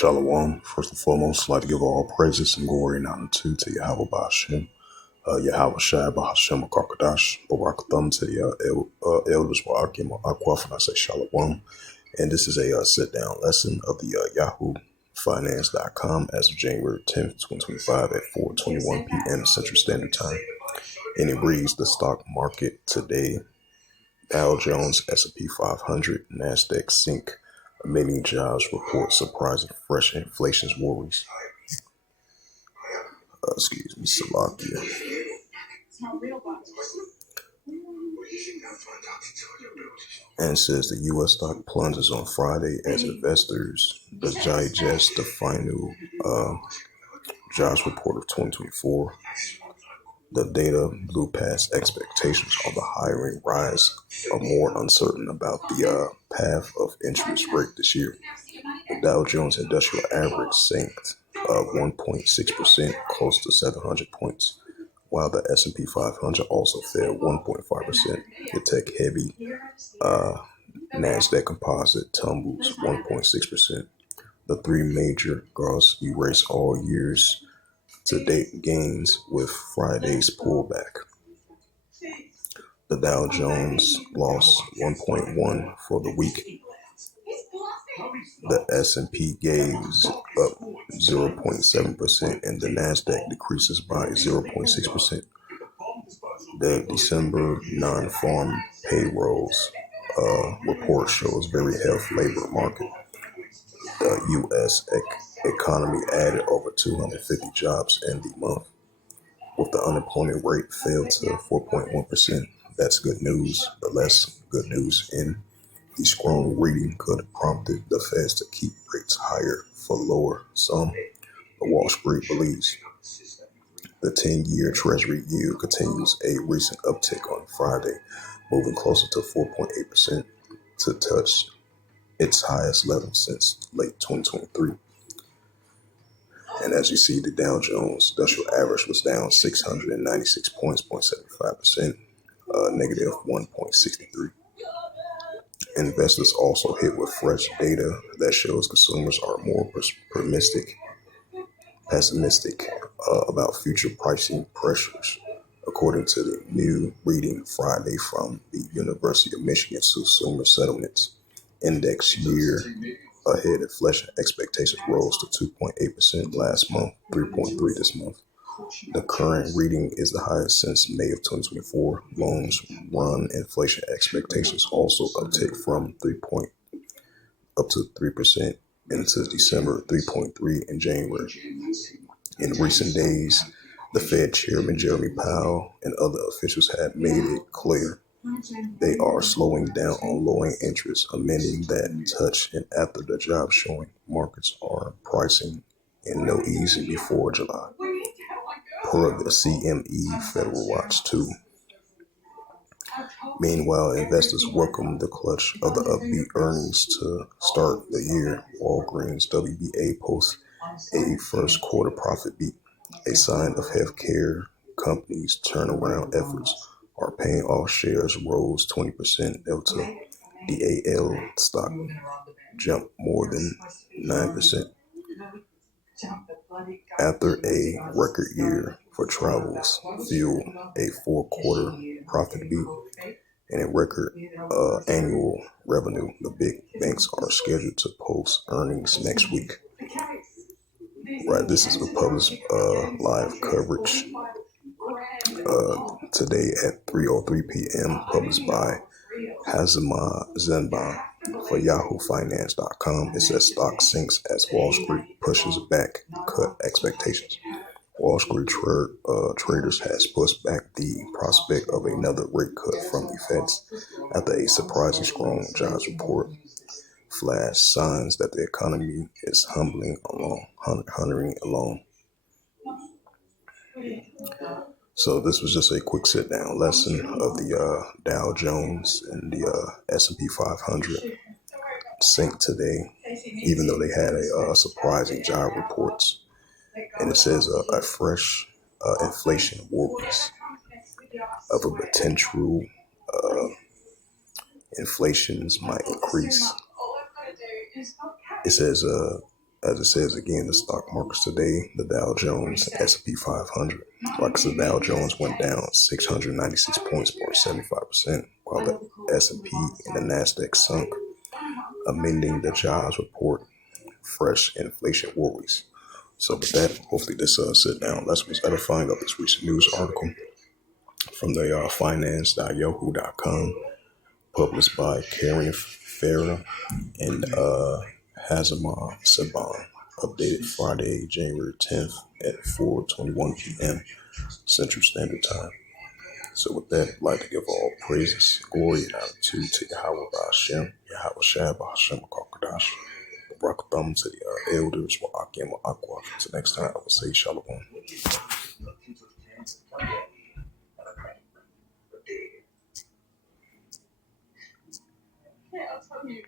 Shalom. First and foremost, I'd like to give all praises and glory and honor to Yahweh Ba'Hashem, Yahweh Shai Ba'Hashem Akarkadash, Barakatham to the elders Wa'akim Akwaf, and I say Shalom. And this is a sit down lesson of the Yahoo Finance.com as of January 10th, 2025 at 4:21 p.m. Central Standard Time. And it reads the stock market today: Dow Jones, S&P 500, Nasdaq sink. Many jobs report surprising fresh inflation worries. Excuse me, Salakia. And says the U.S. stock plunges on Friday as investors digest the final jobs report of 2024. The data blew past expectations on the hiring rise, are more uncertain about the path of interest rate this year. The Dow Jones Industrial Average sank 1.6%, close to 700 points, while the S&P 500 also fell 1.5%. The tech-heavy Nasdaq Composite tumbles 1.6%. The three major groups erase all years to date gains with Friday's pullback. The Dow Jones lost 1.1 for the week. The S&P gave up 0.7% and the Nasdaq decreases by 0.6%. The December non-farm payrolls report shows very healthy labor market. The U.S. economy added over 250 jobs in the month, with the unemployment rate fell to 4.1%. That's good news. The less good news in the strong reading could have prompted the Feds to keep rates higher for lower sum, the Wall Street believes. The 10-year Treasury yield continues a recent uptick on Friday, moving closer to 4.8% to touch its highest level since late 2023. And as you see, the Dow Jones Industrial Average was down 696 points, 0.75%, negative 1.63. Investors also hit with fresh data that shows consumers are more pessimistic about future pricing pressures, according to the new reading Friday from the University of Michigan Consumer Settlements Index. Year ahead inflation expectations rose to 2.8% last month, 3.3% this month. The current reading is the highest since May of 2024. Loans run inflation expectations also uptick from 3% up to 3% into December, 3.3% in January. In recent days, the Fed Chairman Jeremy Powell and other officials have made it clear they are slowing down on lowering interest, amending that touch, and after the job showing, markets are pricing in no easing before July, per the CME Federal Watch 2. Meanwhile, investors welcome the clutch of the upbeat earnings to start the year. Walgreens WBA posts a first quarter profit beat, a sign of healthcare companies' turnaround efforts are paying off. Shares rose 20%. Delta DAL stock jumped more than 9%. After a record year for travels, fueled a four-quarter profit beat and a record annual revenue. The big banks are scheduled to post earnings next week. Right, this is the published live coverage today at 3:03 p.m. published by Hazima Zenba for Yahoo Finance.com. It says stock sinks as Wall Street pushes back cut expectations. Wall Street traders has pushed back the prospect of another rate cut from the Feds after a surprising strong jobs report flashed signs that the economy is humming along. So this was just a quick sit-down lesson of the Dow Jones and the S&P 500 sink today, even though they had a surprising job reports. And it says a fresh inflation worries of a potential inflations might increase. It says As it says again, the stock markets today, the Dow Jones, S&P 500. Like the Dow Jones went down 696 points, or 75%, while the S&P and the Nasdaq sunk, amending the jobs report, fresh inflation worries. So with that, hopefully this sit down lesson was edifying of this recent news article from the finance.yahoo.com, published by Karen Farah and Hazama Saban, updated Friday, January 10th at 4:21 p.m. Central Standard Time. So with that, I'd like to give all praises, glory, and honor to Yahweh Hashem, Yahweh Shab, Hashem Kakadash, Barakatham to the elders, Wa'akim, Wa'akwa. Until next time, I will say Shalom.